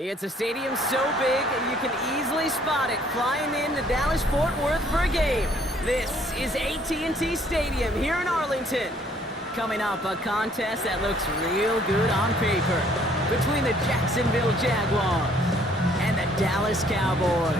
It's a stadium so big you can easily spot it flying into Dallas-Fort Worth for a game. This is AT&T Stadium here in Arlington. Coming up, a contest that looks real good on paper between the Jacksonville Jaguars and the Dallas Cowboys.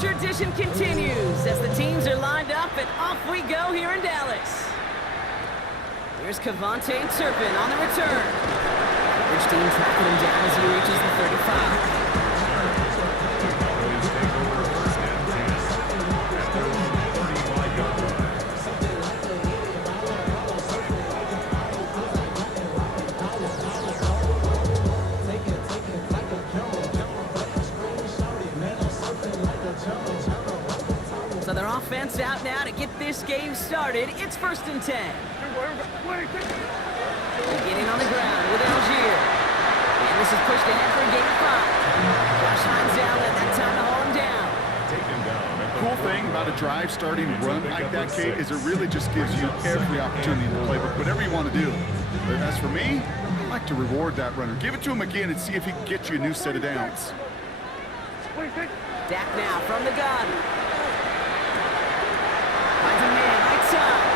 Tradition continues as the teams are lined up and off we go here in Dallas. Here's Cavante Turpin on the return. Which team tracking him down as he reaches the 35. So their offense out now to get this game started. It's 1st and 10. Beginning on the ground with Algier. And this is pushed ahead for game 5. Josh Hines down at that time to hold him down. Cool thing about a drive starting run like that, Kate, is it really just gives you every opportunity in the playbook, whatever you want to do. But as for me, I'd like to reward that runner. Give it to him again and see if he can get you a new set of downs. Dak now from the gun. Finds a man right side.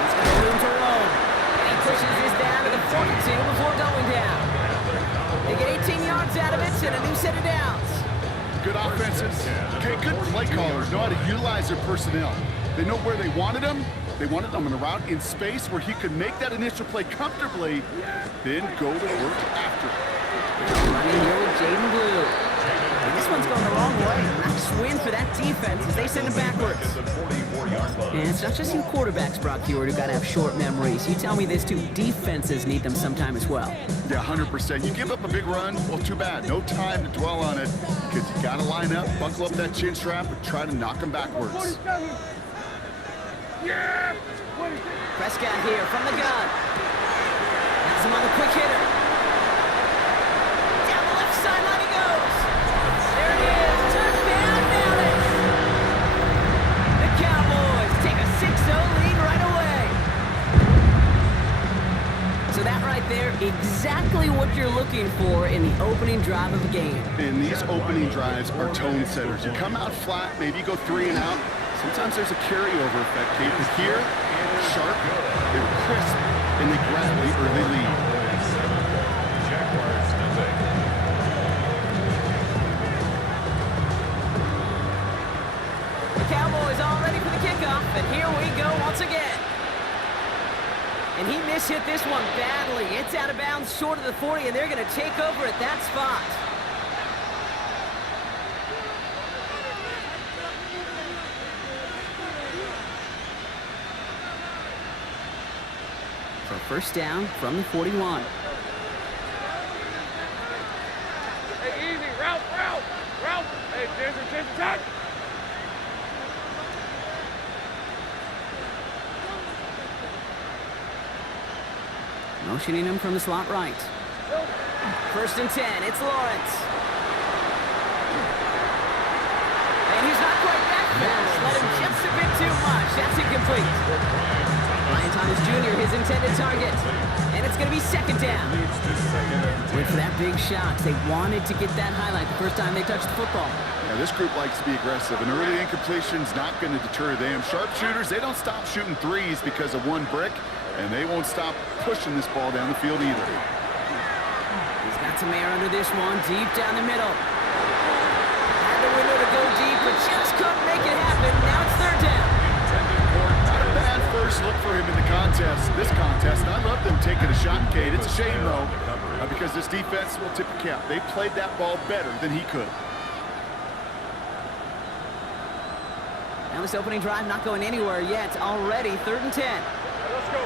He's got room to roll. And he pushes this down to the 42 before going down. They get 18 yards out of it and a new set of downs. Good offenses. Okay, good play callers know how to utilize their personnel. They know where they wanted them. They wanted them on a route in space where he could make that initial play comfortably, then go to work after. Running here with Jaden Blue. And this one's going the wrong way. Nice win for that defense as they send it backwards. And it's not just you quarterbacks, Brock Hewitt, who got to have short memories. You tell me this too, defenses need them sometime as well. Yeah, 100%. You give up a big run, well, too bad. No time to dwell on it because you got to line up, buckle up that chin strap, and try to knock them backwards. Prescott here from the gun. Has him on the quick hitter. Down the left sideline he goes. There it is. Touchdown Dallas. The Cowboys take a 6-0 lead right away. So that right there, exactly what you're looking for in the opening drive of a game. And these opening drives are tone setters. You come out flat, maybe you go 3 and out. Sometimes there's a carryover effect, Kate, but here, sharp, they're crisp, and they grab the early lead. The Cowboys all ready for the kickoff, and here we go once again. And he mishit this one badly. It's out of bounds short of the 40, and they're going to take over at that spot. For first down from the 41. Hey, easy, route. Hey, Jensen, touch. Motioning him from the slot right. First and 10, it's Lawrence. And he's not quite that fast. Let him just a bit too much. That's incomplete. Ryan Thomas Jr., his intended target. And it's going to be second down. Wait for that big shot. They wanted to get that highlight the first time they touched the football. Yeah, this group likes to be aggressive. An early incompletion's not going to deter them. Sharpshooters, they don't stop shooting threes because of one brick, and they won't stop pushing this ball down the field either. He's got some air under this one, deep down the middle. Had the window to go deep, but just couldn't make it happen. Now it's third down. Not a bad first look for him in the contest, this contest. And I love them taking a shot, Kate. It's a shame, though, because this defense will tip the cap. They played that ball better than he could. Now this opening drive not going anywhere yet. Already third and 10. Let's go.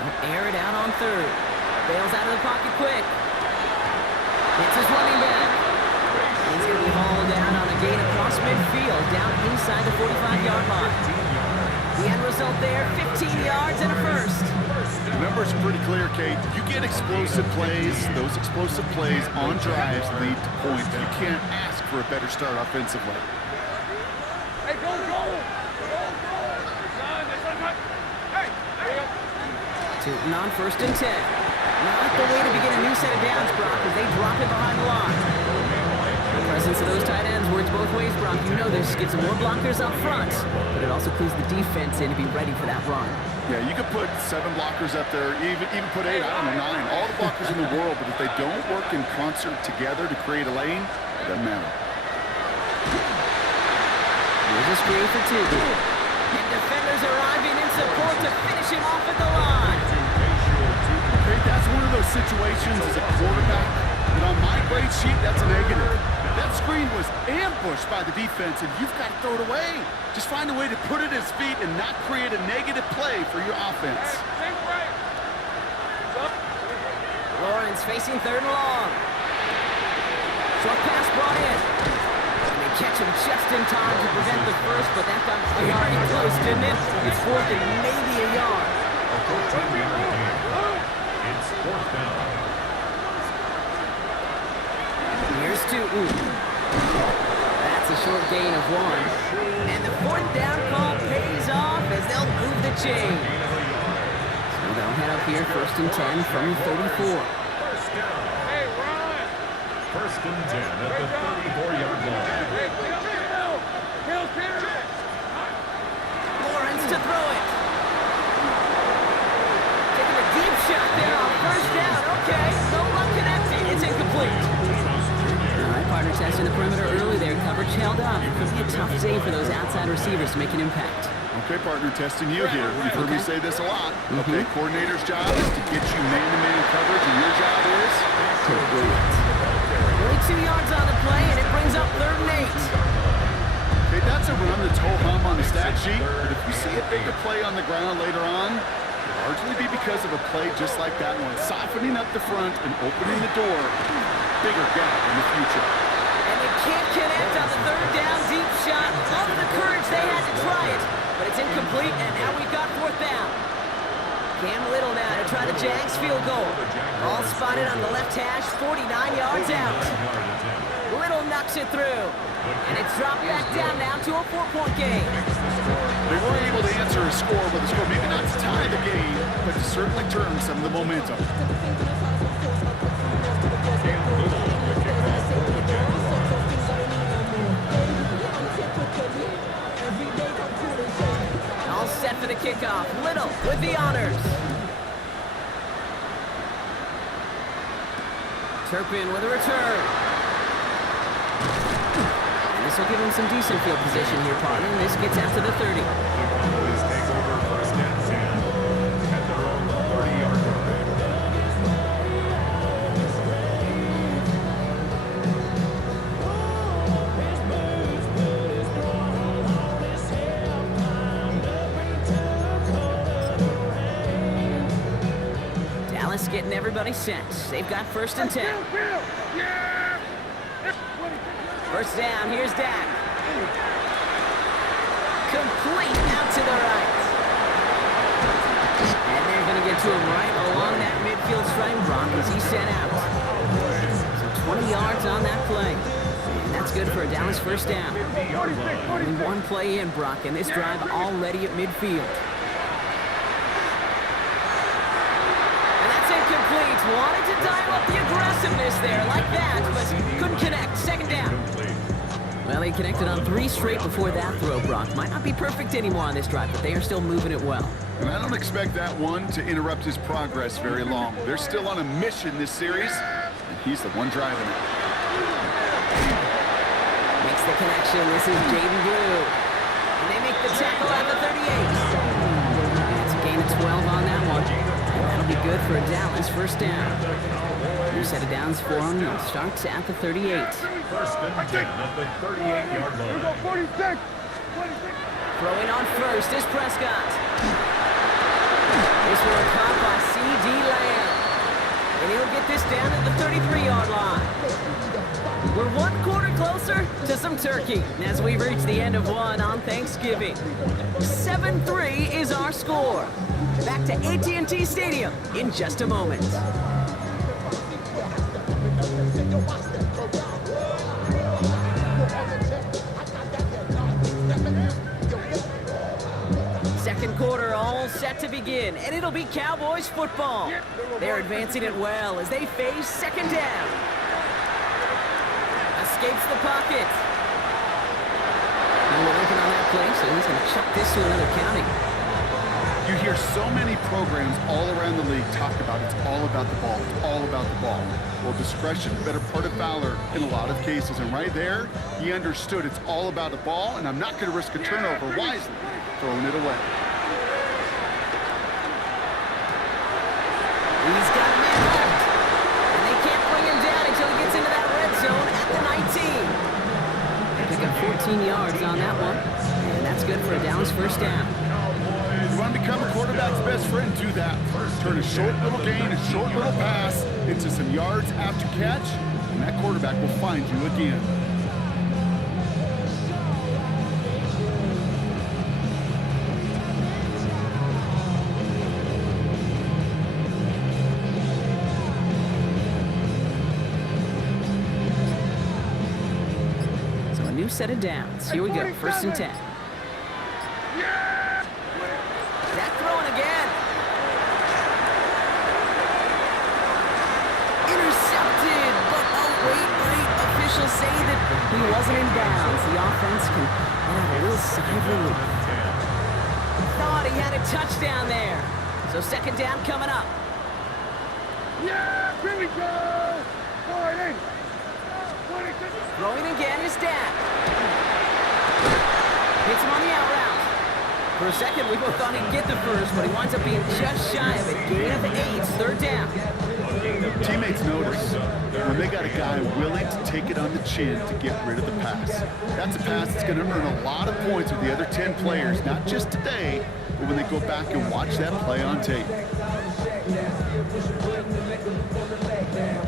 They'll air it out on third. Bails out of the pocket quick. Hits his running back. He's going to be hauled down on a gain across midfield, down inside the 45-yard line. The end result there, 15 yards and a first. The numbers are pretty clear, Kate. You get explosive plays. Those explosive plays on drives lead to points. You can't ask for a better start offensively. Hey, go. Hey, there you go. Tootin on first and 10. Not the way to begin a new set of downs, Brock, as they drop it behind the line. The presence of those tight ends works both ways, Brock. You know this. Gets some more blockers up front, but it also clues the defense in to be ready for that run. Yeah, you could put 7 blockers up there, even put 8, I don't know, 9. All the blockers in the world, but if they don't work in concert together to create a lane, it doesn't matter. Here's a screen for 2. And defenders arriving in support to finish him off at the line. Okay, that's one of those situations as a quarterback that on my grade sheet, that's a negative. That screen was ambushed by the defense, and you've got to throw it away. Just find a way to put it at his feet and not create a negative play for your offense. Lawrence facing third and long. Short pass brought in. And they catch him just in time to prevent the first, but that got very close, didn't it? It's fourth and maybe a yard. It's fourth down. Here's 2. That's a short gain of 1. And the fourth down call pays off as they'll move the chain. So they'll head up here, 1st and 10 from the 34. First down. Hey, run. First and 10 at the 34-yard line. Hey, Hill, Hill. Lawrence to throw it. Taking a deep shot there on 1st down. Okay, no luck connecting. It's incomplete. All right, partner testing the perimeter early there. Coverage held up. Could be a tough day for those outside receivers to make an impact. Okay, partner, testing you here. You've heard me say this a lot. Okay, coordinator's job is to get you man-to-man coverage, and your job is to win it. Only 2 yards on the play, and it brings up 3rd and 8. Okay, that's a run that's ho-hum on the stat sheet, but if you see a bigger play on the ground later on, it'll largely be because of a play just like that one, softening up the front and opening the door, bigger gap in the future. And they can't connect on the 3rd down deep shot. Love the courage they had to try it, but it's incomplete, and now we've got 4th down. Cam Little now to try the Jags field goal. All spotted on the left hash, 49 yards out. Little knocks it through. And it's dropped back down now to a 4-point game. They weren't able to answer a score with a score, maybe not to tie the game, but to certainly turn some of the momentum. All set for the kickoff. Little with the honors. Turpin with a return. This will give him some decent field position here, partner. And this gets out to the 30. The Cowboys take over 1st and 10 at their own 30-yard line. Dallas getting everybody set. They've got 1st and 10. Yeah. 1st down, here's Dak. Complete out to the right. And they're going to get to him right along that midfield stripe. Brock as he's sent out. So 20 yards on that play. And that's good for a Dallas 1st down. Only 1 play in, Brock, and this drive already at midfield. And that's incomplete. Wanted to dial up the aggressiveness there like that, but couldn't connect. 2nd down. Well, he connected on 3 straight before that throw, Brock. Might not be perfect anymore on this drive, but they are still moving it well. And I don't expect that one to interrupt his progress very long. They're still on a mission this series, and he's the one driving it. Makes the connection. This is Jaden Blue. And they make the tackle at the 38. It's a gain of 12 on that one. And that'll be good for a Dallas 1st down. New set of downs for him. They'll start at the 38. 1st and 10 at the 38-yard line. 46. Throwing on 1st is Prescott. This one caught by C.D. Lamb. And he'll get this down at the 33-yard line. We're 1 quarter closer to some turkey as we've reached the end of one on Thanksgiving. 7-3 is our score. Back to AT&T Stadium in just a moment. Second quarter all set to begin, and it'll be Cowboys football. They're advancing it well as they face 2nd down. Escapes the pocket. No one open on that play, so he's going to chuck this to another county. You hear so many programs all around the league talk about it's all about the ball, it's all about the ball. Well, discretion, better part of valor in a lot of cases. And right there, he understood it's all about the ball, and I'm not going to risk a turnover wisely, throwing it away. He's got a man left, and they can't bring him down until he gets into that red zone at the 19. Pick up 14 yards on that one, and that's good for a Dallas 1st down. You want to become a quarterback's best friend, do that. Turn a short little gain, a short little pass into some yards after catch, and that quarterback will find you again. So a new set of downs. Here we go, 1st and 10. Dak throwing again. He wasn't in bounds. The offense can let out a little sigh of relief. Thought he had a touchdown there. So second down coming up. Yeah, here we go. 40. 26. Throwing again is Dak. Hits him on the out route. For a second, we both thought he'd get the first, but he winds up being just shy of it. Gain of 8, third down. Teammates notice when they got a guy willing to take it on the chin to get rid of the pass. That's a pass that's going to earn a lot of points with the other 10 players, not just today, but when they go back and watch that play on tape.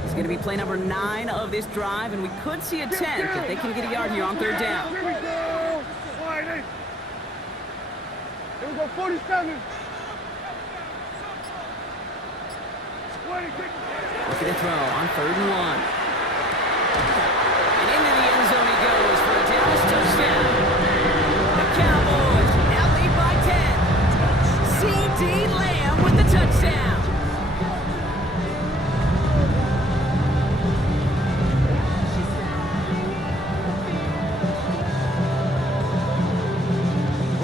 It's going to be play number 9 of this drive, and we could see a 10 if they can get a yard here on third down. Here we go. 40. Here we go, 47. 26. Looking to throw on third and 1. And into the end zone he goes for a Dallas touchdown. The Cowboys now lead by 10. C.D. Lamb with the touchdown.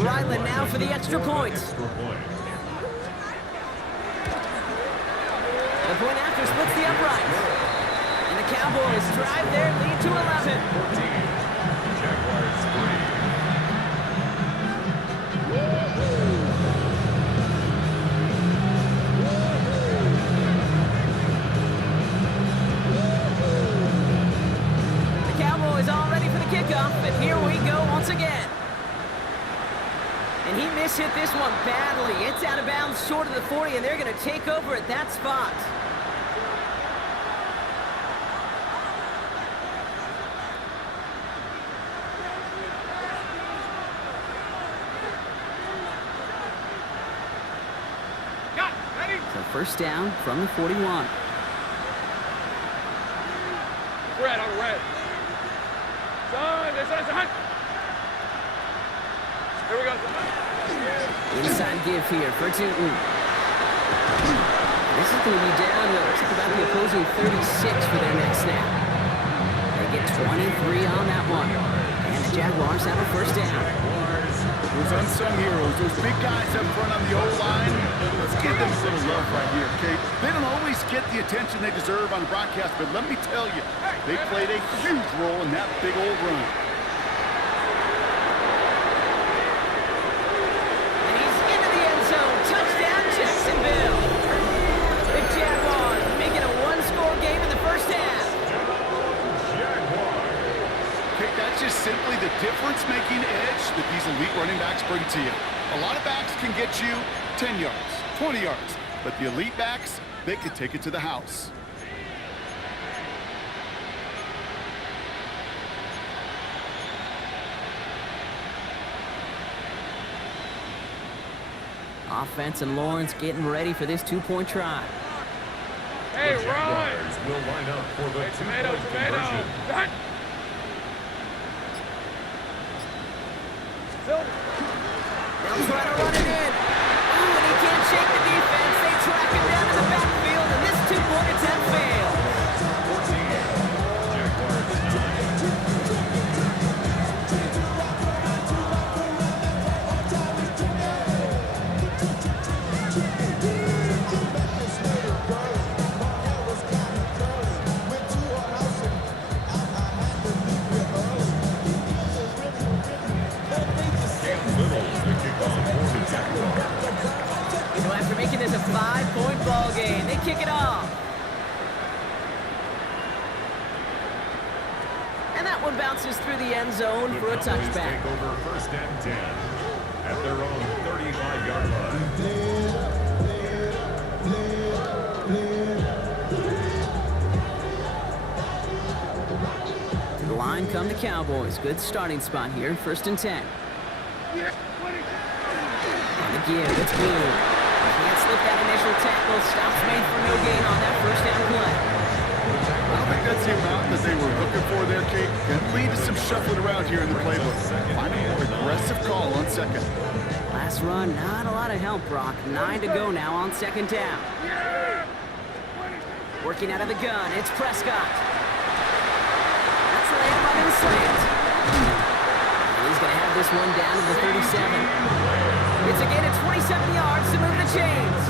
Ryland now for the extra points. The point after splits the uprights. And the Cowboys drive their lead to 11. 14. Jaguars 3. The Cowboys all ready for the kickoff, and here we go once again. And he mishit this one badly. It's out of bounds short of the 40, and they're going to take over at that spot. So first down from the 41. Red on red. Son, this is a hunt. Here we go. Inside give here for Tootin. This is going to be down to about the opposing 36 for their next snap. They get 23 on that one. And the Jaguars have a first down. Those unsung heroes, those big guys up front on the O-line, let's give them a little love right here, okay? They don't always get the attention they deserve on the broadcast, but let me tell you, they played a huge role in that big old run. And he's into the end zone. Touchdown, Jacksonville. The Jaguars making a one-score game in the first half. Okay, that's just simply the difference-making edge that these elite running backs bring to you. A lot of backs can get you 10 yards, 20 yards, but the elite backs, they can take it to the house. Offense and Lawrence getting ready for this two-point try. Hey, The run. Jaguars will line up for the Hey, tomato, two-point tomato. conversion. Done. They'll try to run it in. Ooh, and he can't shake the defense. They track him down in the backfield, and this two-point attempt fails. 14. Jaguars 9. So after making this a 5-point ball game, they kick it off. And that one bounces through the end zone for a Cowboys touchback. take over first and 10 at their own 35-yard line. To the line come the Cowboys. Good starting spot here, first and 10. On the give, it's Blue. Can't slip that initial tackle. Stops made for no gain on that first down play. I don't think that's the amount that they were looking for there, Kate. Can lead to some shuffling around here in the playbook. Find a more aggressive call on second. Last run, not a lot of help, Brock. 9 to go now on second down. Working out of the gun, it's Prescott. That's Lamb on his slant. one down to the 37. It's again at 27 yards to move the chains.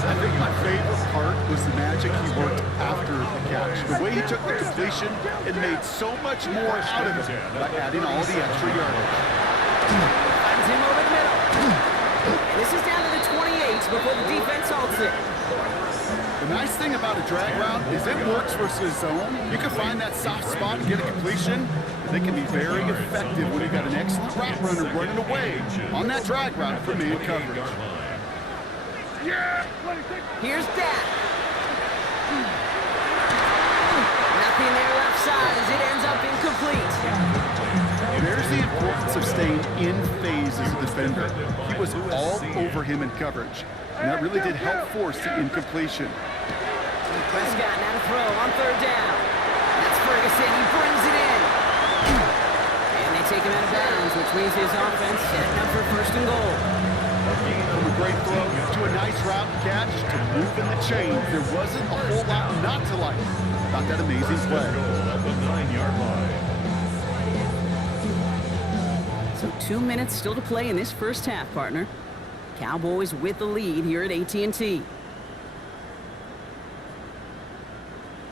I think my favorite part was the magic he worked after the catch. The way he took the completion and made so much more out of it by adding all the extra yardage. Finds him over the middle. And this is down to the 28 before the defense halts it. The nice thing about a drag route is it works versus zone. You can find that soft spot and get a completion. And they can be very effective when you've got an excellent route runner running away on that drag route for man coverage. Here's Dak. Nothing there left side as it ends up incomplete. There's the importance of staying in phase as a defender. He was all over him in coverage, and that really did help force the incompletion. Prescott now to throw on third down. That's Ferguson. He brings it in. And they take him out of bounds, which means his offense setting up for first and goal. From a great throw to a nice route catch to moving the chains, there wasn't a whole lot not to like about that amazing play. At the 9-yard line. So 2 minutes still to play in this first half, partner. Cowboys with the lead here at AT&T.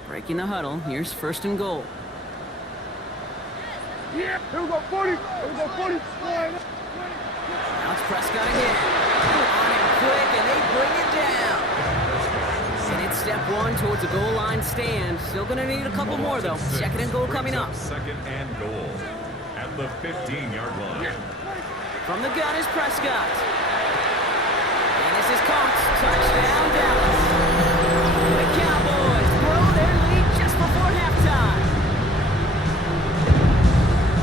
Breaking the huddle, here's first and goal. Yeah, here we go, 40. Here we go, 40. Now it's Prescott again. On him quick, and they bring it down. And it's step one towards a goal line stand. Still going to need a couple more, though. Second and goal coming up. Second and goal at the 15-yard line. From the gun is Prescott. And this is caught. Touchdown, Dallas. The Cowboys grow their lead just before halftime.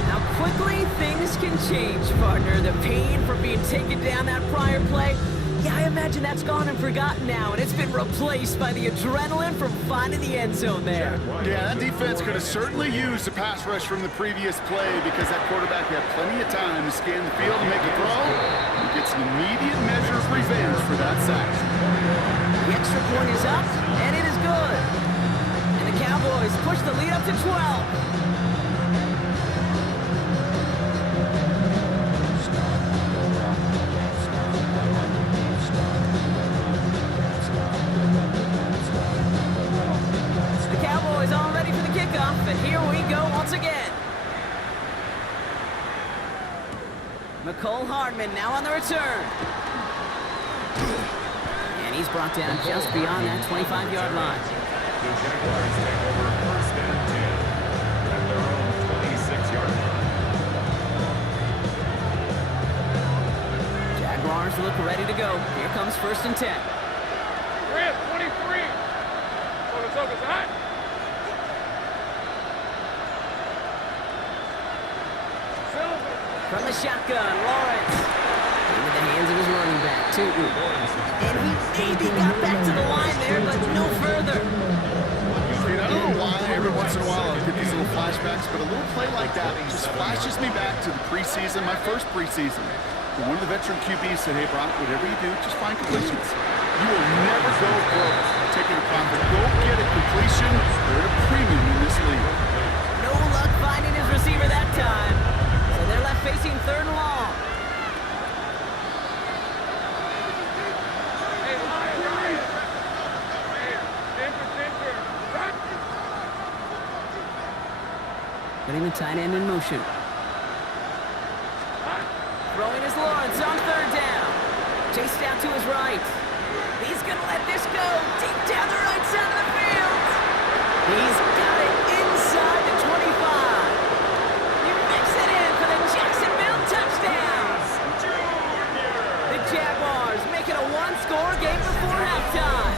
How quickly things can change, partner. The pain from being taken down that prior play, yeah, I imagine that's gone and forgotten now, and it's been replaced by the adrenaline from finding the end zone there. Yeah, that defense could have certainly used the pass rush from the previous play because that quarterback had plenty of time to scan the field and make a throw. He gets an immediate measure of revenge for that sack. The extra point is up, and it is good. And the Cowboys push the lead up to 12. And here we go once again. McCole Hardman now on the return. And he's brought down just beyond that 25-yard line. The Jaguars take over first and 10 at their own 26-yard line. Jaguars look ready to go. Here comes first and 10. We're at 23. Focus, hot. From the shotgun, Lawrence. Into the hands of his running back, Tootin. And he maybe got back to the line there, but no further. I don't know why every once in a while I'll get these little flashbacks, but a little play like that just flashes me back to the preseason, my first preseason. And one of the veteran QBs said, hey, Brock, whatever you do, just find completions. You will never go broke taking a profit. Go get a completion. They're at a premium in this league. No luck finding his receiver that time. So they're left facing third and long. Putting the tight end in motion. Throwing is Lawrence on third down. Chased out to his right. He's going to let this go deep down the right side of the field. He's got it inside the 25. He makes it in for the Jacksonville touchdown. The Jaguars make it a one-score game before halftime.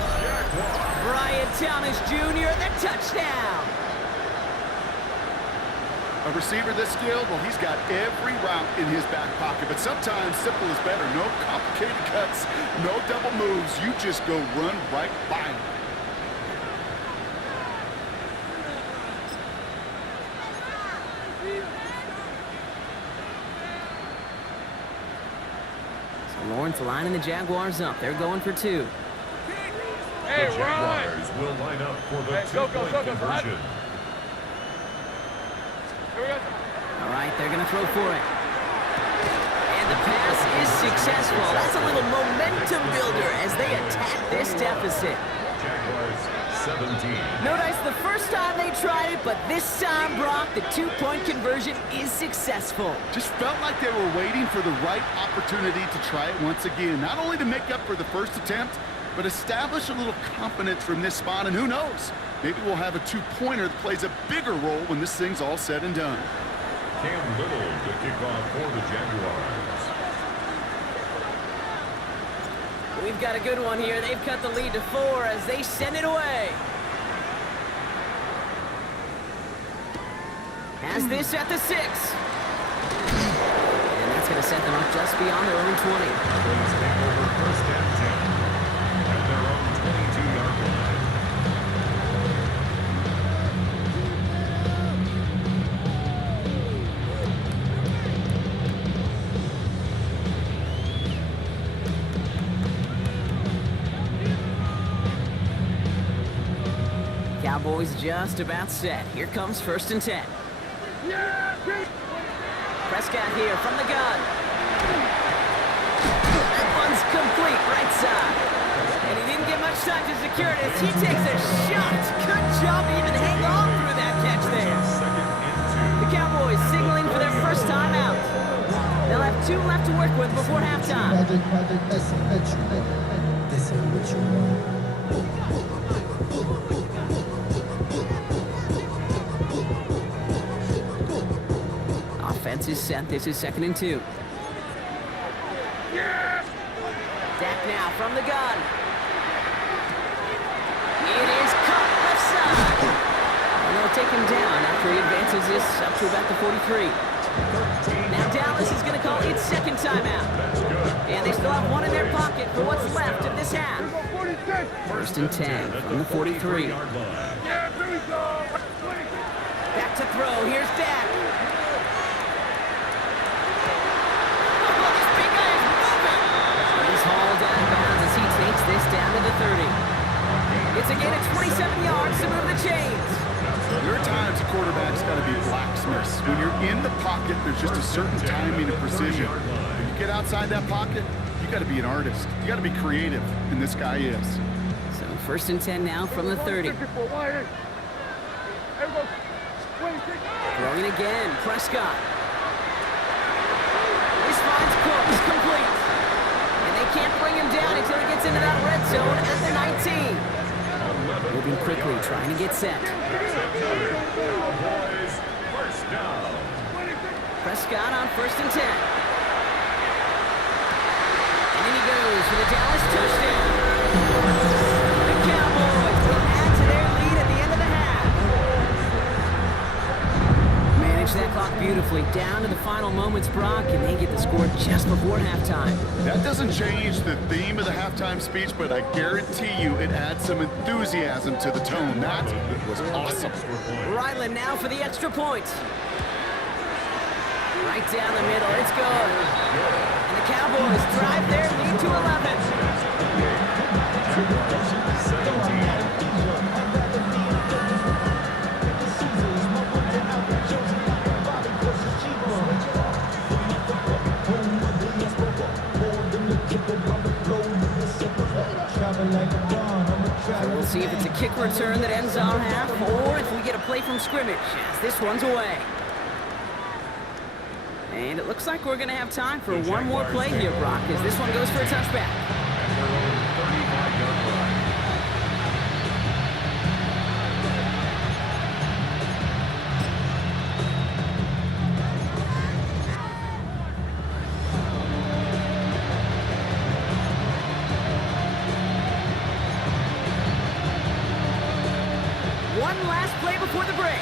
Brian Thomas Jr., the touchdown. A receiver this skilled, well, he's got every route in his back pocket, but sometimes simple is better. No complicated cuts, no double moves. You just go run right by him. So Lawrence lining the Jaguars up. They're going for two. Hey, The Jaguars will line up for the two-point conversion. All right, they're going to throw for it. And the pass is successful. That's a little momentum builder as they attack this deficit. Jaguars 17. Notice the first time they tried it, but this time, Brock, the two-point conversion is successful. Just felt like they were waiting for the right opportunity to try it once again. Not only to make up for the first attempt, but establish a little confidence from this spot. And who knows, maybe we'll have a two-pointer that plays a bigger role when this thing's all said and done. Cam Little to kick off for the Jaguars. We've got a good one here. They've cut the lead to 4 as they send it away. Has this at the 6. And that's going to set them up just beyond their own 20. Cowboys take over first and 10 at their own 22-yard line. Cowboys just about set. Here comes first and 10. Prescott here from the gun. That one's complete, right side. And he didn't get much time to secure it as he takes a shot. Good job to even hang on through that catch there. The Cowboys signaling for their first time out. They'll have 2 left to work with before halftime. Offense is set. This is 2nd and 2. Dak now from the gun. It is caught left side. And they'll take him down after he advances this up to about the 43. Now Dallas is going to call its second timeout. And they still have 1 in their pocket for what's left of this half. First and 10 from the 43. Back to throw. Here's Dak. This down to the 30. It's a gain of 27 yards to move the chains. There are times a quarterback's got to be blacksmiths. When you're in the pocket, there's just a certain timing and precision. When you get outside that pocket, you got to be an artist. You got to be creative, and this guy is. So first and 10 now from the 30. Throwing again, Prescott. This finds Cooks complete. Can't bring him down until he gets into that red zone at the 19. Moving quickly, trying to get set. Prescott on first and 10. And in he goes for the Dallas touchdown. The Cowboys will add to their lead at the end of the half. Manage that clock beautifully down to the final moments, Brock, and they get the score just before halftime. That doesn't change the theme of the halftime speech, but I guarantee you it adds some enthusiasm to the tone. That was awesome. Ryland now for the extra point. Right down the middle, it's good. And the Cowboys drive their lead to 11. So we'll see if it's a kick return that ends our half, or if we get a play from scrimmage, as this one's away. And it looks like we're going to have time for one more play here, Brock, as this one goes for a touchback. One last play before the break.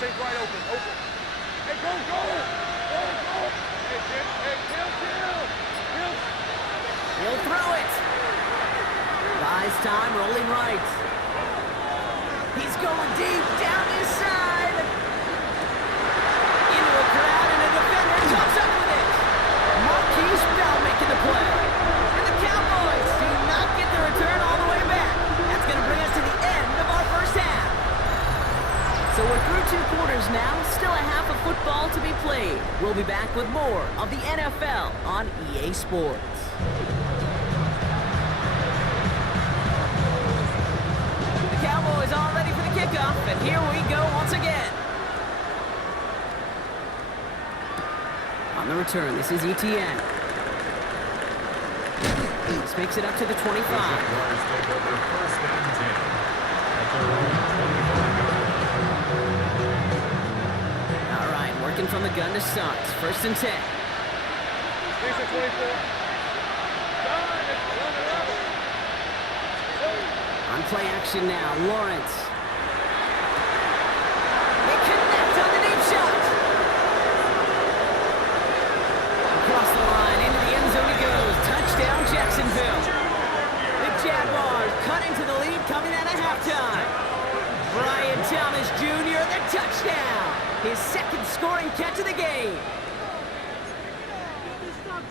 Take right open. Hey, go! Hey, kill! He'll throw it. Buys time, rolling right. He's going deep, down his side. Into a crowd, and a defender comes up with it. Marquise Bell making the play. And the Cowboys do not get the return all the way back. That's going to bring us to the end of our first half. So we're through 2 quarters now. Still a half of football to be played. We'll be back with more of the NFL on EA Sports. The Cowboys all ready for the kickoff, and here we go once again. On the return, this is ETN. This makes it up to the 25. All right, working from the gun to start. First and 10. Decent 24. On play action now, Lawrence. They connect on the deep shot. Across the line, into the end zone he goes. Touchdown, Jacksonville. The Jaguars cut into the lead coming out of halftime. Brian Thomas Jr., the touchdown. His second scoring catch of the game.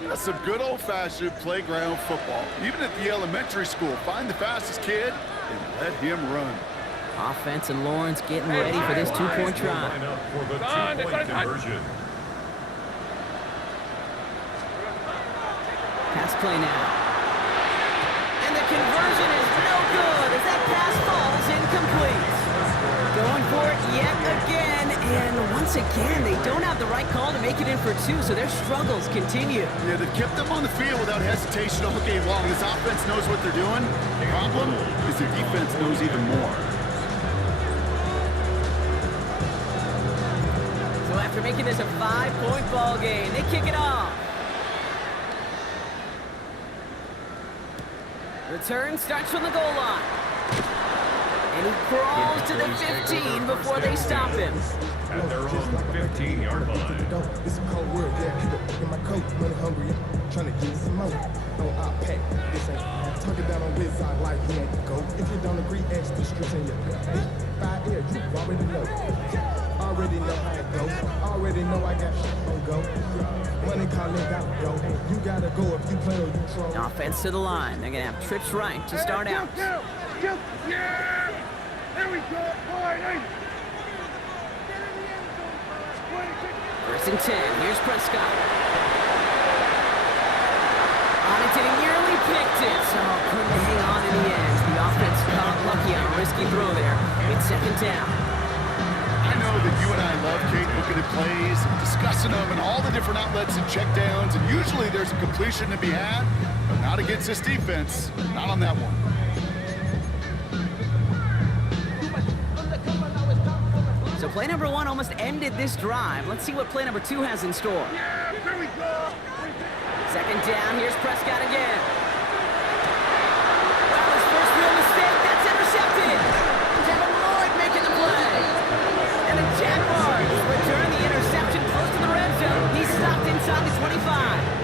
That's some good old-fashioned playground football. Even at the elementary school, find the fastest kid and let him run. Offense and Lawrence getting ready for this 2-point try. Pass play now. And the conversion is no good as that pass falls incomplete. Going for it yet again, and once again, they don't have the right call to make it in for 2, so their struggles continue. Yeah, they've kept them on the field without hesitation all game long. This offense knows what they're doing. The problem is their defense knows even more. So after making this a 5-point ball game, they kick it off. Return starts from the goal line. And he crawls to the 15 before they stop him. At their own 15-yard line. It's a cold world, yeah. Keep it in my coat, money hungry, trying to get some more. No, I'll pack. This ain't talking down on whiz side like he ain't the go. If you don't agree, ask the streets in your hey, 5 years, you already know. Already know how it go. Already know I got shit on go. Money calling, gotta go. You gotta go if you play or you troll. Offense to the line. They're going to have trips right to start out. Yeah! There we go, boy! First and 10. Here's Prescott. On it, and he nearly picked it. So couldn't hang on in the end. The offense got lucky on a risky throw there. It's second down. I know that you and I love, Kate, looking at plays and discussing them and all the different outlets and checkdowns, and usually there's a completion to be had, but not against this defense. Not on that one. So play number 1 almost ended this drive. Let's see what play number 2 has in store. Yeah, there we go! Second down, here's Prescott again. Well, his first real mistake, that's intercepted. Devin Lloyd making the play. And the Jaguars return the interception close to the red zone. He's stopped inside the 25.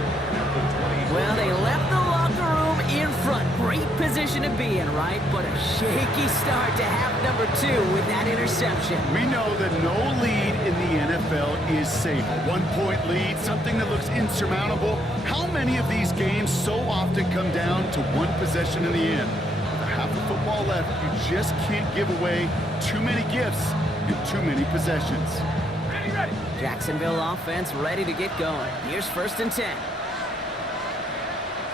Well, they left the locker room in front. Great position to be in, right? But a shaky start to half number 2 with that interception. We know that no lead in the NFL is safe. A 1-point lead, something that looks insurmountable. How many of these games so often come down to one possession in the end? With half of football left, you just can't give away too many gifts in too many possessions. Ready, ready! Jacksonville offense ready to get going. Here's first and 10.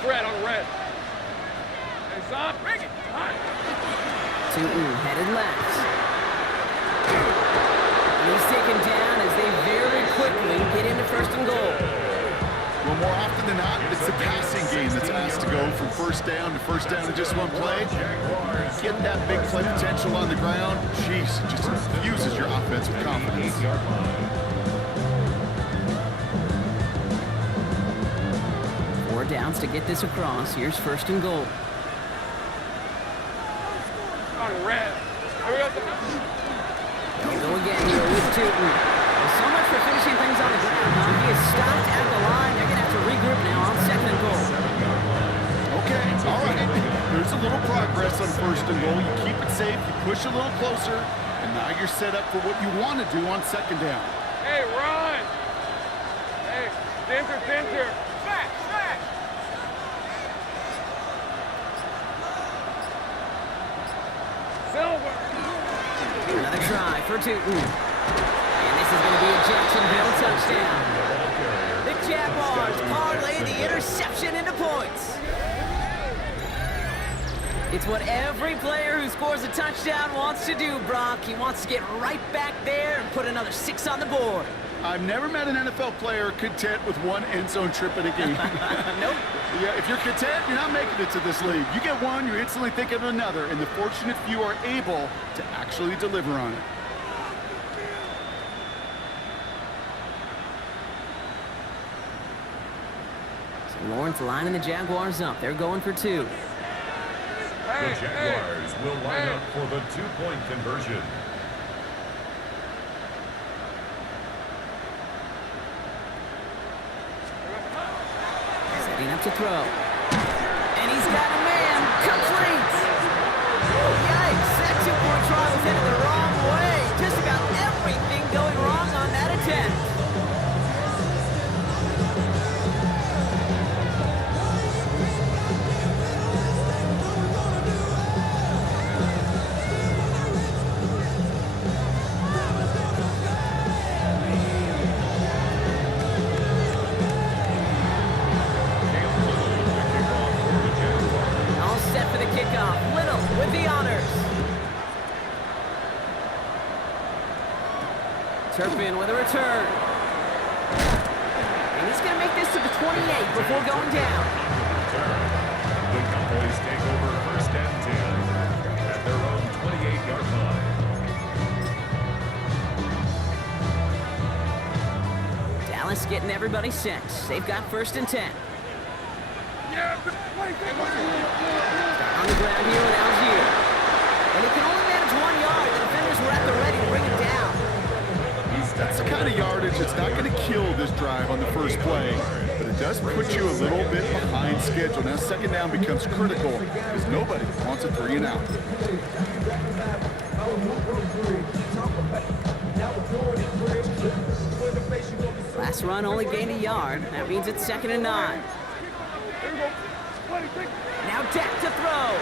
Red on red. Hey, son, bring it! Tootin headed left. And he's taken down as they very quickly get into first and goal. Well, more often than not, it's the passing game that's asked to go from first down to just one play. Get that big play potential on the ground. Jeez, it just infuses your offense with confidence. 8-yard line. 4 downs to get this across. Here's first and goal. On red. Here we go. They'll go again here with Tootin. Well, so much for finishing things on the ground. He is stopped at the line. They're going to have to regroup now on second and goal. Okay, all right. There's a little progress on first and goal. You keep it safe, you push a little closer, and now you're set up for what you want to do on second down. Hey, run! Hey, center. Back. Silver. Another try for Tootin. And this is going to be a Jacksonville touchdown. The Jaguars parlay the interception into points. It's what every player who scores a touchdown wants to do, Brock. He wants to get right back there and put another 6 on the board. I've never met an NFL player content with one end zone trip in a game. Nope. Yeah, if you're content, you're not making it to this league. You get one, you're instantly thinking of another, and the fortunate few are able to actually deliver on it. So Lawrence lining the Jaguars up. They're going for 2. The Jaguars will line up for the 2-point conversion. Setting up to throw. And he's got a man. Complete. Oh, yikes. That 2-point try was headed the wrong way. Just about everything going wrong on that attempt. With the honors. Turpin with a return. And he's going to make this to the 28 before going down. The Cowboys take over 1st and 10 at their own 28-yard line. Dallas getting everybody set. They've got 1st and 10. On the ground here with Algier. And he can only manage 1 yard. The defenders were at the ready to bring him down. That's the kind of yardage that's not going to kill this drive on the first play, but it does put you a little bit behind schedule. Now 2nd down becomes critical because nobody wants a 3 and out. Last run only gained a yard. That means it's 2nd and 9. Now Dak to throw.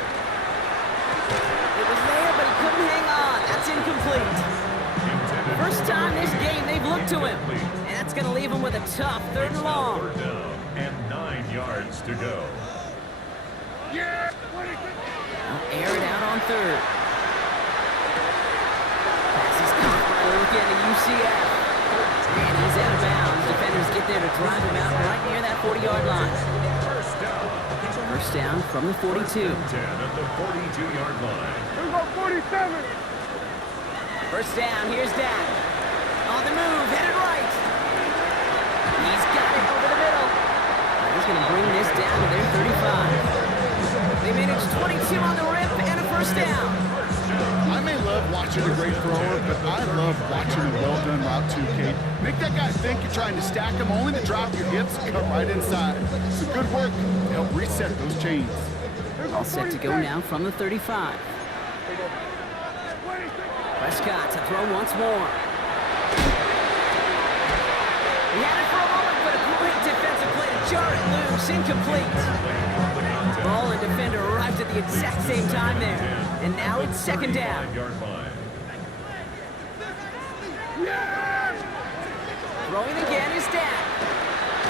It was there, but he couldn't hang on. That's incomplete. First time this game they've looked to him. And that's going to leave him with a tough 3rd and long. 3rd down and 9 yards to go. Now air it out on 3rd. Pass is caught by a look into UCF. And he's out of bounds. Defenders get there to drive him out right near that 40-yard line. First down from the 42. 10 at the 42-yard line. Here we go, 47. First down, here's Dak. On the move, headed right. He's got it over the middle. He's going to bring this down to their 35. They managed 22 on the rip and a first down. I may love watching a great thrower, but I love watching a well-done route too, Kate. Make that guy think you're trying to stack him only to drop your hips and cut right inside. Some good work to help reset those chains. All set to go now from the 35. Prescott to throw once more. He had it for a moment, but a great defensive play to jar it loose. Incomplete. Ball and defender arrived at the exact same time there. And now it's 2nd down. Throwing again is Dak.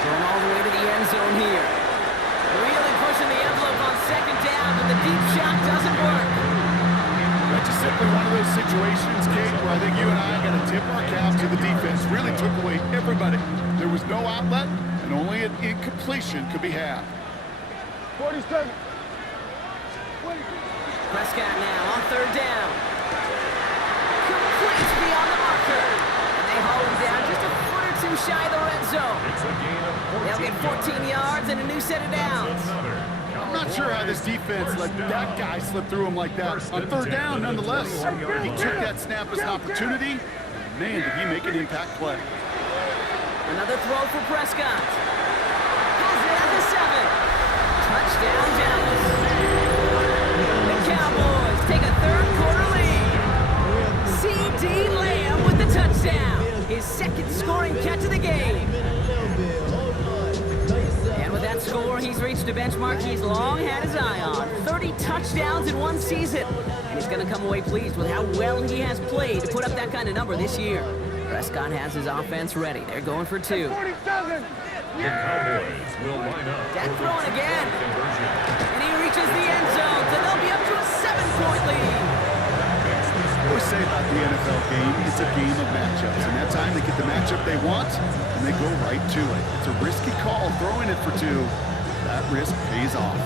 Going all the way to the end zone here. Really pushing the envelope on 2nd down, but the deep shot doesn't work. That's just simply one of those situations, Kate, where I think you and I got to tip our cap to the defense. Really took away everybody. There was no outlet, and only an incompletion could be had. 47. Prescott now on 3rd down. Complete beyond the marker. And they haul him down just a foot or 2 shy of the red zone. It's a gain of 14 They'll get 14 yards and a new set of downs. I'm not sure how this defense let that guy slip through him like that. On 3rd down, nonetheless, he took that snap as an opportunity. Man, did he make an impact play. Another throw for Prescott. Has it at the 7. Touchdown, Dallas. The Cowboys take a 3rd quarter lead. C.D. Lamb with the touchdown. His 2nd scoring catch of the game. And with that score, he's reached a benchmark he's long had his eye on. 30 touchdowns in one season. and he's going to come away pleased with how well he has played to put up that kind of number this year. Prescott has his offense ready. They're going for 2. 47! The Cowboys will line up. Dak for throwing the again. conversion. And he reaches the end zone, so they'll be up to a 7-point lead. I always say about the NFL game, it's a game of matchups. And that time they get the matchup they want, and they go right to it. It's a risky call throwing it for 2. That risk pays off.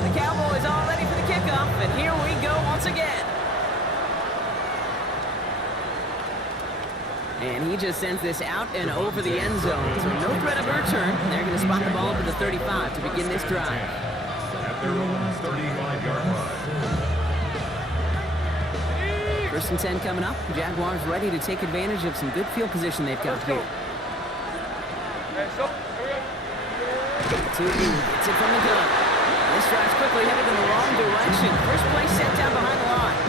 The Cowboys all ready for the kickoff, and here we go once again. And he just sends this out and over the end zone. So no threat of a return. They're going to spot the ball up at the 35 to begin this drive. At their own 35-yard line. 1st and 10 coming up. Jaguars ready to take advantage of some good field position they've got here. Hey, so, here we go. 2 gets it from the gun. This drive's quickly headed in the wrong direction. First play set down behind the line.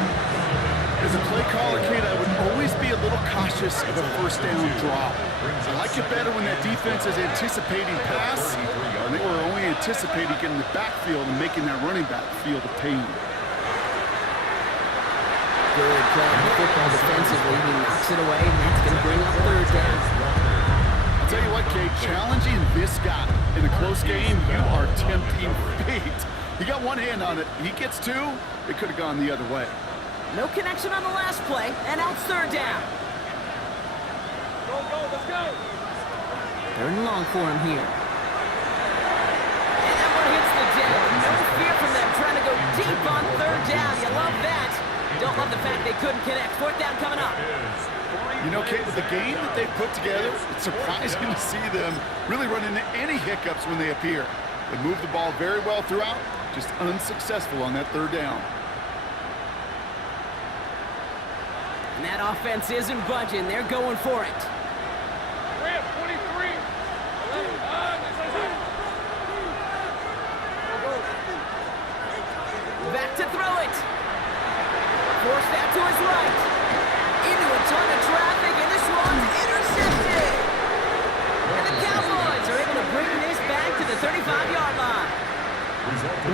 As a play caller, Kate, I would always be a little cautious of a 1st down drop. I like it better when that defense is anticipating pass, and they were only anticipating getting the backfield and making that running back feel the pain. Good play on the football defensively. He knocks it away, and that's going to bring up 3rd down. I'll tell you what, Kate, challenging this guy in a close game, you are tempting fate. He got one hand on it. He gets 2. It could have gone the other way. No connection on the last play, and out 3rd down. Go, let's go! 3rd and long for him here. And that one hits the deck. No fear from them trying to go deep on 3rd down. You love that. Don't love the fact they couldn't connect. 4th down coming up. You know, Kate, with the game that they've put together, it's surprising to see them really run into any hiccups when they appear. They move the ball very well throughout, just unsuccessful on that 3rd down. And that offense isn't budging. They're going for it. We're at 23. 11. Back to throw it. Forced that to his right. Into a ton of traffic, and this one's intercepted. And the Cowboys are able to bring this back to the 35-yard line.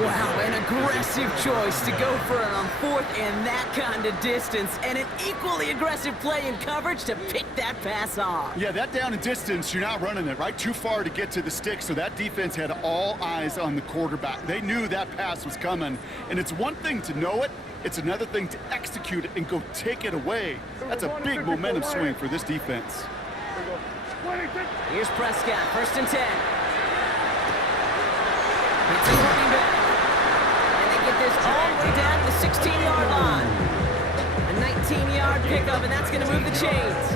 Wow, an aggressive choice to go for it on 4th and that kind of distance, and an equally aggressive play in coverage to pick that pass off. Yeah, that down and distance, you're not running it, right? Too far to get to the stick, so that defense had all eyes on the quarterback. They knew that pass was coming, and it's one thing to know it, it's another thing to execute it and go take it away. That's a big momentum swing for this defense. Here's Prescott, 1st and 10. It's a running back. And they get this all the way down to the 16-yard line. A 19-yard pickup, and that's going to move the chains.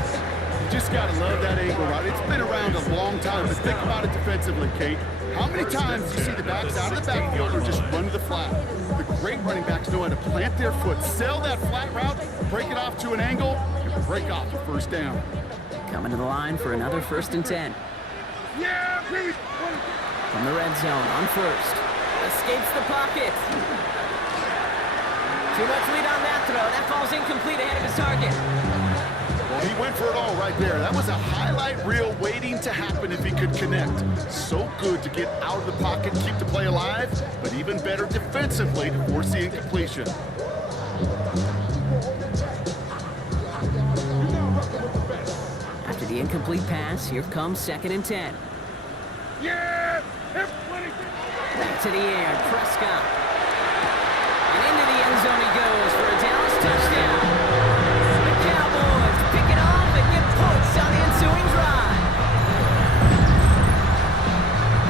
You just got to love that angle, right? It's been around a long time, but think about it defensively, Kate. How many times do you see the backs out of the backfield or just run to the flat? The great running backs know how to plant their foot, sell that flat route, break it off to an angle, and break off the 1st down. Coming to the line for another 1st and 10. Yeah, baby! From the red zone on 1st. Escapes the pocket. Too much lead on that throw. That falls incomplete ahead of his target. Well, he went for it all right there. That was a highlight reel waiting to happen if he could connect. So good to get out of the pocket, keep the play alive, but even better defensively to force the incompletion. After the incomplete pass, here comes 2nd and 10. Yeah! Back to the air, Prescott. And into the end zone he goes for a Dallas touchdown. The Cowboys pick it off and get points on the ensuing drive.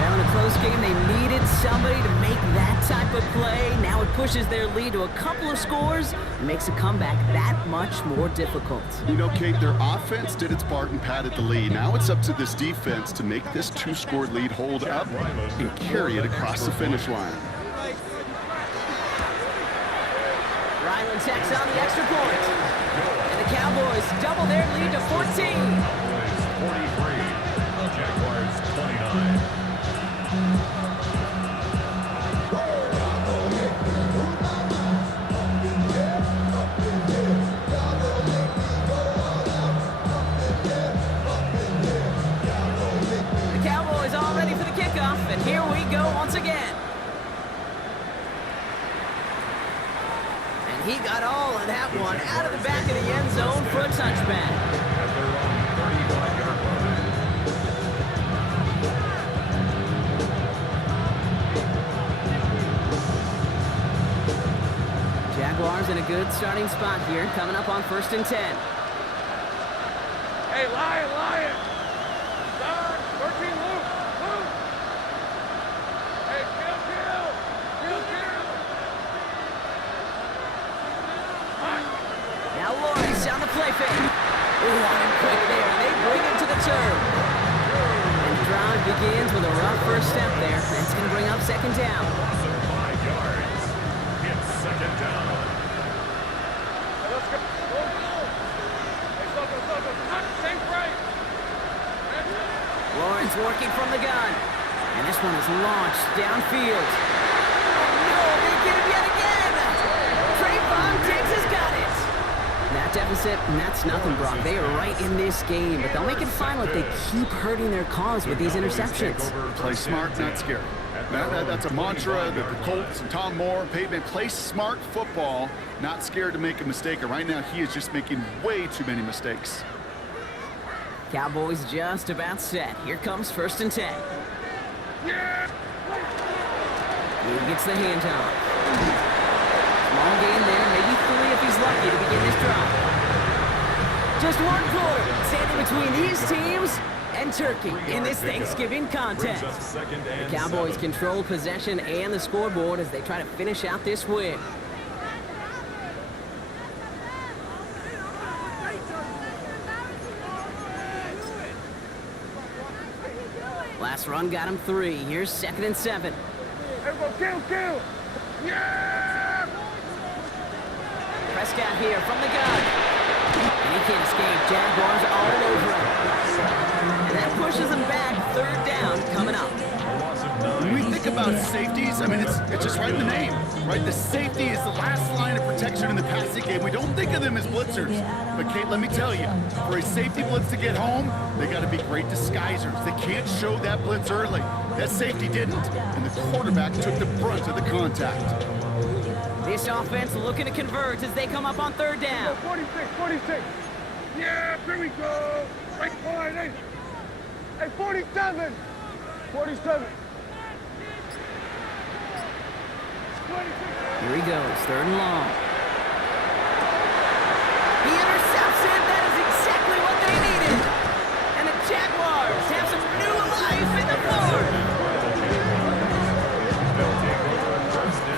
Now in a close game, they needed somebody to make that type of play. Now it pushes their lead to a couple of scores and makes a comeback that much more difficult. You know, Kate, their offense did its part and padded the lead. Now it's up to this defense to make this 2-score lead hold up and carry it across the finish line. Ryland tacks on the extra point. And the Cowboys double their lead to 14. Cowboys 43, Jaguars 29. The Cowboys all ready for the kickoff. He got all of that one out of the back of the end zone for a touchback. At their own 31-yard line. Jaguars in a good starting spot here, coming up on 1st and 10. Hey, Lion, Lion. Don, 13, Luke. Luke. Hey, kill. Now Lawrence on the play fake. Ooh, on him quick there, and they bring him to the turf. And the drive begins with a rough first step there. That's going to bring up 2nd down. Loss of 5 yards. It's 2nd down. Hey, let's go. Go. Hey, stop. Same right. Lawrence working from the gun. And this one is launched downfield. Oh, no, they get him yet again. Trayvon Diggs has got it. That deficit, and that's nothing, Brock. They are right in this game, but they'll make it final if they keep hurting their cause with these interceptions. Play smart, not scary. That's a mantra that the Colts and Tom Moore, Pavement, play smart football, not scared to make a mistake. And right now, he is just making way too many mistakes. Cowboys just about set. Here comes 1st and 10. He gets the handoff. Small gain there, maybe 3 if he's lucky to begin this drive. Just 1 quarter, standing between these teams and Turkey in this Thanksgiving contest. The Cowboys control possession and the scoreboard as they try to finish out this win. Last run got him 3. Here's 2nd and 7. Everyone, kill. Yeah! Prescott here from the gun. And he can't escape. Jaguars all over him. And that pushes him back. 3rd down coming up. A loss of 9. When we think about safeties, I mean, it's just right in the name, right? The safety is the last line of protection in the passing game. We don't think of them as blitzers. But, Kate, let me tell you, for a safety blitz to get home, they got to be great disguisers. They can't show that blitz early. That safety didn't, and the quarterback took the brunt of the contact. This offense looking to convert as they come up on 3rd down. 46. Yeah, here we go. Right line, hey, 47. 47. Here he goes, 3rd and long. He intercepts it. That is exactly what they needed. And the Jaguars have some new life in the 4th.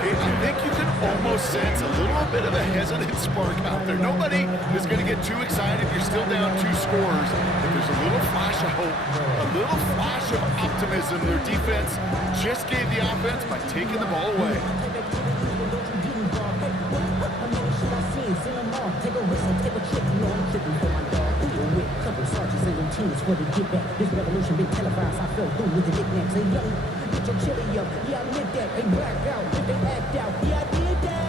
I think you can almost sense a little bit of a hesitant spark out there. Nobody is going to get too excited if you're still down 2 scores. But there's a little flash of hope, a little flash of optimism. Their defense just gave the offense by taking the ball away. This revolution been televised. I fell through with the nicknames. Say, yo, get your chili up. Yeah, I lit that. They black out. They act out. Yeah, I did that.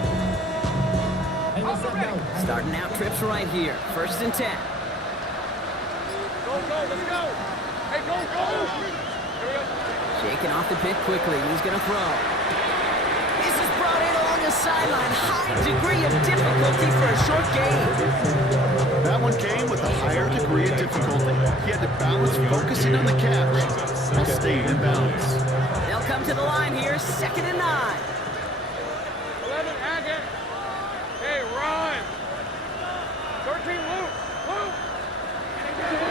Hey, what's up, now? Starting out trips right here. 1st and 10. Go, let's go. Hey, go. Here we go. Shaking off the pick quickly. He's going to throw. This is brought in along the sideline. High degree of difficulty for a short gain. That one came with a higher degree of difficulty. He had to balance focusing on the catch while staying in balance. They'll come to the line here, 2nd and 9. 11, Hackett. Hey, run. 13, Luke.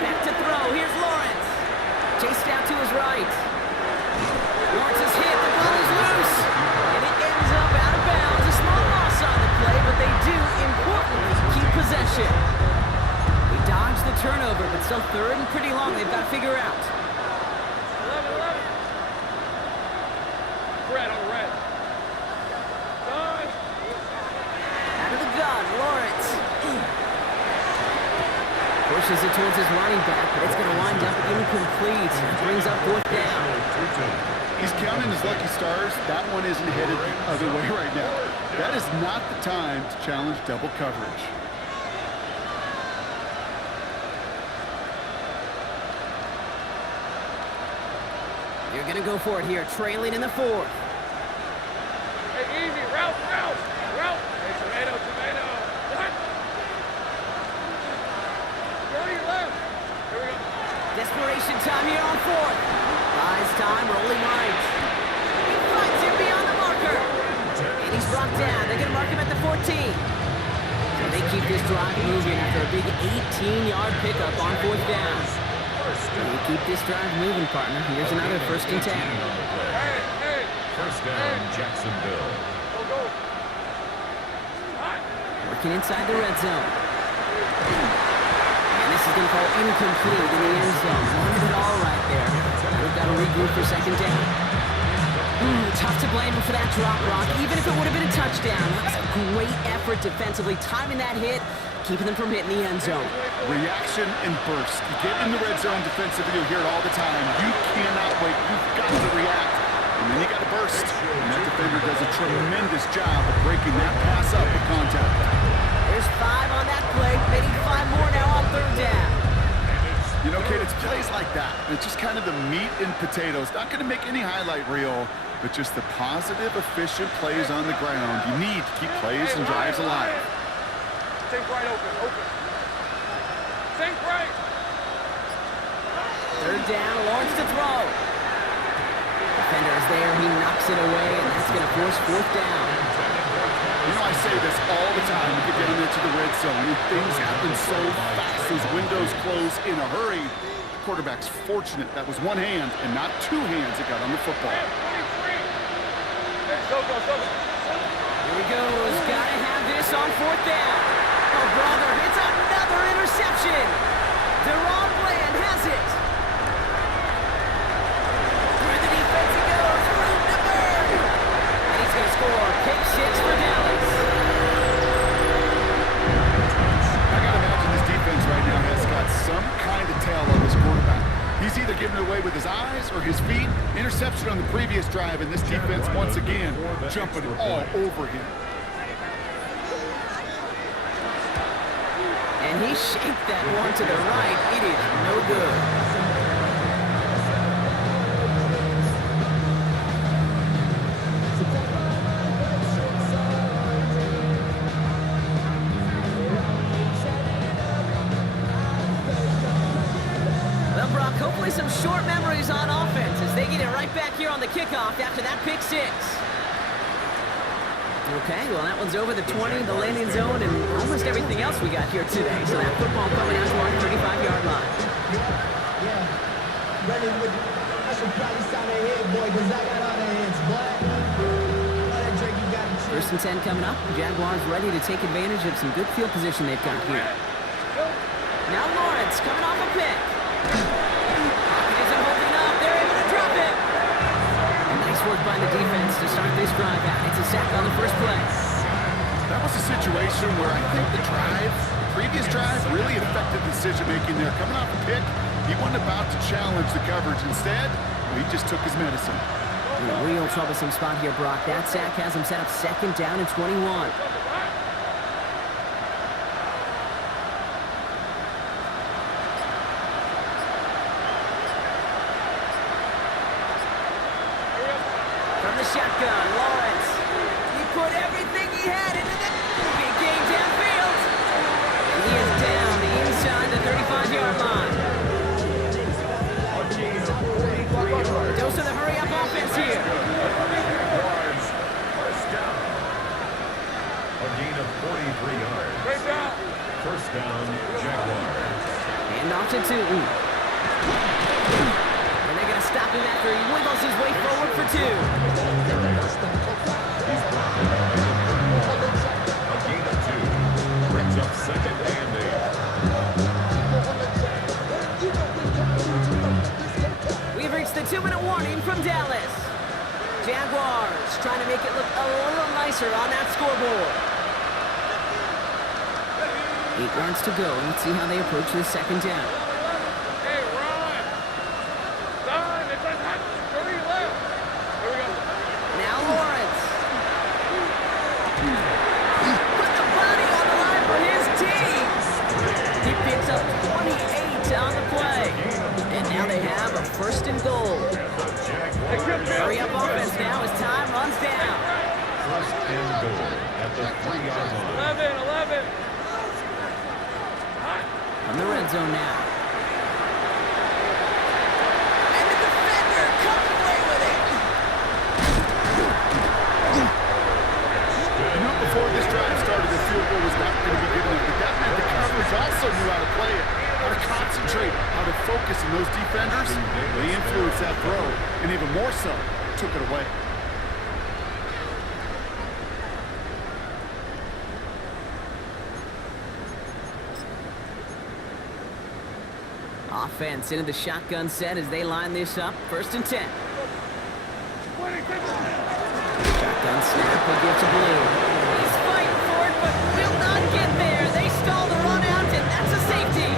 Back to throw. Here's Lawrence. Chased out to his right. Lawrence is hit. The ball is loose. And it ends up out of bounds. A small loss on the play, but they do, importantly, keep possession. He dodged the turnover, but still 3rd and pretty long. They've got to figure out. 11. Red on red. Done. Out of the gun, Lawrence. Pushes it towards his running back, but it's going to wind up incomplete. Brings up 4th down. He's counting his lucky stars. That one isn't headed the other way right now. That is not the time to challenge double coverage. You're going to go for it here, trailing in the 4th. Hey, easy. Route. Hey, tomato. time rolling right. He finds him beyond the marker. And he's brought down. They're going to mark him at the 14. So they keep this drive moving after a big 18-yard pickup on 4th down. They keep this drive moving, partner. Here's another 1st and 10. First down, Jacksonville. Working inside the red zone. And this is going to fall incomplete in the end zone. Wanted it all right there. Now we've got to regroup for 2nd down. Tough to blame him for that drop, Rock, even if it would have been a touchdown. That was a great effort defensively, timing that hit, keeping them from hitting the end zone. Reaction and burst. You get in the red zone defensively, you'll hear it all the time. You cannot wait. You've got to react. And then you got to burst. And that defender does a tremendous job of breaking that pass up with contact. There's 5 on that play. They need 5 more now on 3rd down. You know, Kate, it's plays like that. It's just kind of the meat and potatoes. Not going to make any highlight reel, but just the positive, efficient plays on the ground. You need to keep plays and drives alive. Think right, open. Think right. 3rd down, Lawrence to throw. Defender is there, he knocks it away, and that's going to force 4th down. You know, I say this all the time. You get down there to the red zone, and things happen so fast. Those windows close in a hurry. The quarterback's fortunate that was one hand and not 2 hands that got on the football. Here he goes, gotta have this on 4th down. Oh, brother, it's another interception. Deron Bland has it. Through the defense he goes, room to burn. And he's gonna score pick 6 for Dallas. I gotta imagine this defense right now has got some kind of tail on this quarterback. He's either giving it away with his eyes or his feet. Interception on the previous drive, and this defense once again jumping all over him. And he shaped that one to the right. It is no good. Well, Brock, hopefully some short memories on offense as they get it right back here on the kickoff after that pick 6. Okay, well, that one's over the 20, the landing zone, and almost everything else we got here today. So that football coming out to our 35-yard line. I should probably sign a head, boy, because I got all the hands, boy. All that drink you got to chew. 1st and 10 coming up. Jaguars ready to take advantage of some good field position they've got here. Now Lawrence coming off a pick. Pocket isn't holding up. They're able to drop it. And nice work by the defense to start this drive out. It's a sack on the first play. That was a situation where I think the previous drive, really affected the decision-making there. Coming off a pick, he wasn't about to challenge the coverage. Instead, he just took his medicine. In a real troublesome spot here, Brock. That sack has him set up 2nd down and 21. From the shotgun, Lawrence. He put everything he had into the big game downfield. And he is down inside the 35-yard line. Dose of the hurry-up offense here. First down. A gain of 43 yards. First down, Jaguars. And off to Tootin. And they're going to stop him after he wiggles his way forward for 2. He's brought down. A gain of 2. Brings up 2nd and 8. We've reached the 2-minute warning from Dallas. Jaguars trying to make it look a little nicer on that scoreboard. 8 yards to go. Let's see how they approach this 2nd down. Hey, run! Done! It's a 30 left! Here we go. Now Lawrence. Put the body on the line for his team. He picks up 28 on the play. And now they have a 1st and goal. Hurry up offense now as time runs down. 1st and goal at the 3-yard line. 11. From the red zone now. And the defender comes away angle was not going to be good enough, but that meant the coverage also knew how to play it, how to concentrate, how to focus, and those defenders, they influenced that throw, and even more so, took it away. Offense into the shotgun set as they line this up. 1st and 10. Shotgun snap will give to Blue. He's fighting for it, but will not get there. They stall the run out, and that's a safety.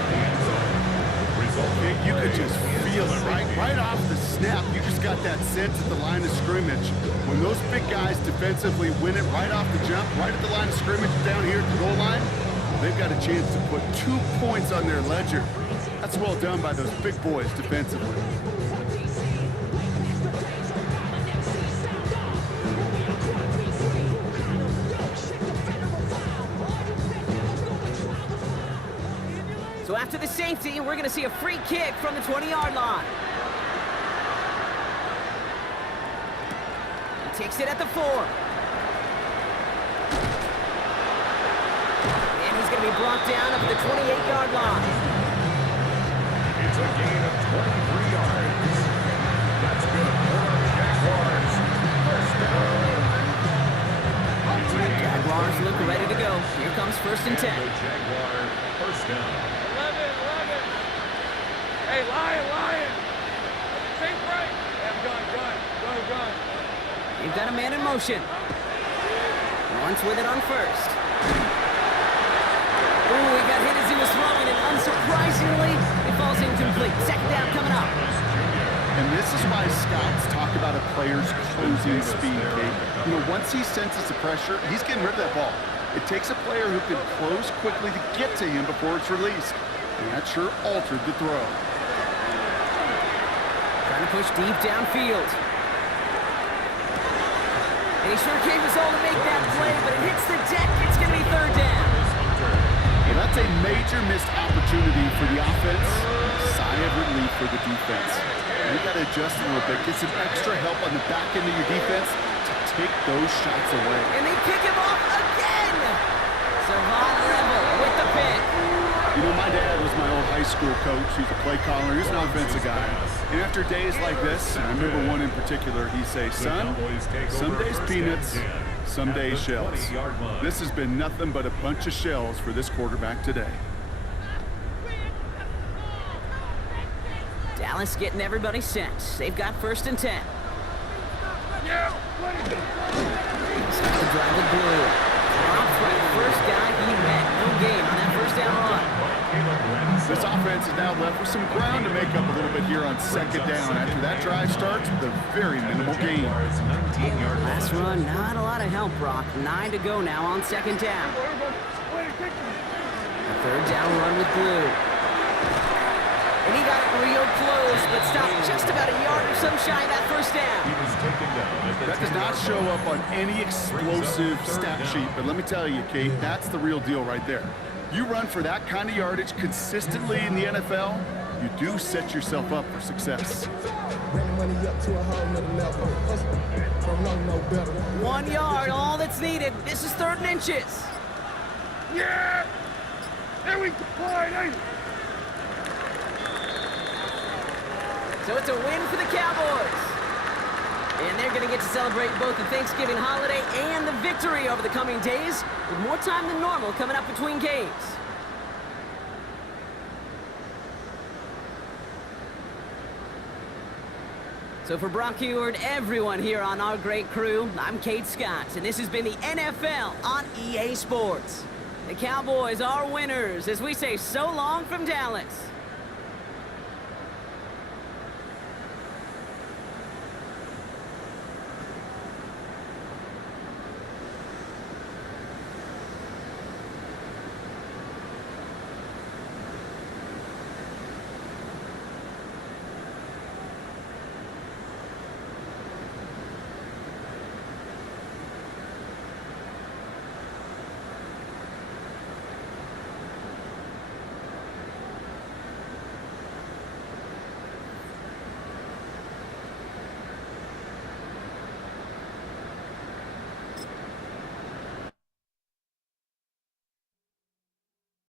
You could just feel it, right off the snap. You just got that sense at the line of scrimmage. When those big guys defensively win it right off the jump, right at the line of scrimmage down here at the goal line, they've got a chance to put 2 points on their ledger. That's well done by those big boys defensively. So after the safety, we're going to see a free kick from the 20-yard line. He takes it at the 4. And he's going to be brought down up at the 28-yard line. It's a gain of 23 yards. That's good for Jaguars. First down. Jaguars look ready to go. Here comes 1st and 10. Jaguar first down. 11. Hey, Lion. Take break. Gun. You've got a man in motion. Lawrence with it on 1st. Ooh, he got hit as he was throwing it. Unsurprisingly, it falls incomplete. 2nd down coming up. And this is why scouts talk about a player's closing speed, Kate. You know, once he senses the pressure, he's getting rid of that ball. It takes a player who can close quickly to get to him before it's released. And that sure altered the throw. Trying to push deep downfield. And he sure gave us all to make that play, but it hits the deck. It's going to be 3rd down. Well, that's a major missed opportunity for the offense. Sigh of relief for the defense. You got to adjust a little bit. Get some extra help on the back end of your defense to take those shots away. And they pick him off again. Savant Rebel with the pick. You know, my dad was my old high school coach. He's a play caller. He's an offensive guy. And after days like this, and I remember one in particular, he'd say, son, some days peanuts, some days shells. This has been nothing but a bunch of shells for this quarterback today. Dallas getting everybody set. They've got 1st and 10. Yeah. He's got the drive with Blue. Drops right. First guy he met. No gain on that 1st down run. This offense is now left with some ground to make up a little bit here on 2nd down after that drive starts with a very minimal gain. Last run, not a lot of help, Brock. 9 to go now on 2nd down. A 3rd down run with Blue. And he got it real close, but stopped just about a yard or so shy of that 1st down. That does not show up on any explosive stat sheet, but let me tell you, Kate, that's the real deal right there. You run for that kind of yardage consistently in the NFL, you do set yourself up for success. Bring money up to a whole nother level. Don't know no better. 1 yard, all that's needed. This is 3rd and inches. Yeah. There we go. So it's a win for the Cowboys. And they're going to get to celebrate both the Thanksgiving holiday and the victory over the coming days, with more time than normal coming up between games. So for Brock Heward, everyone here on our great crew, I'm Kate Scott, and this has been the NFL on EA Sports. The Cowboys are winners as we say so long from Dallas.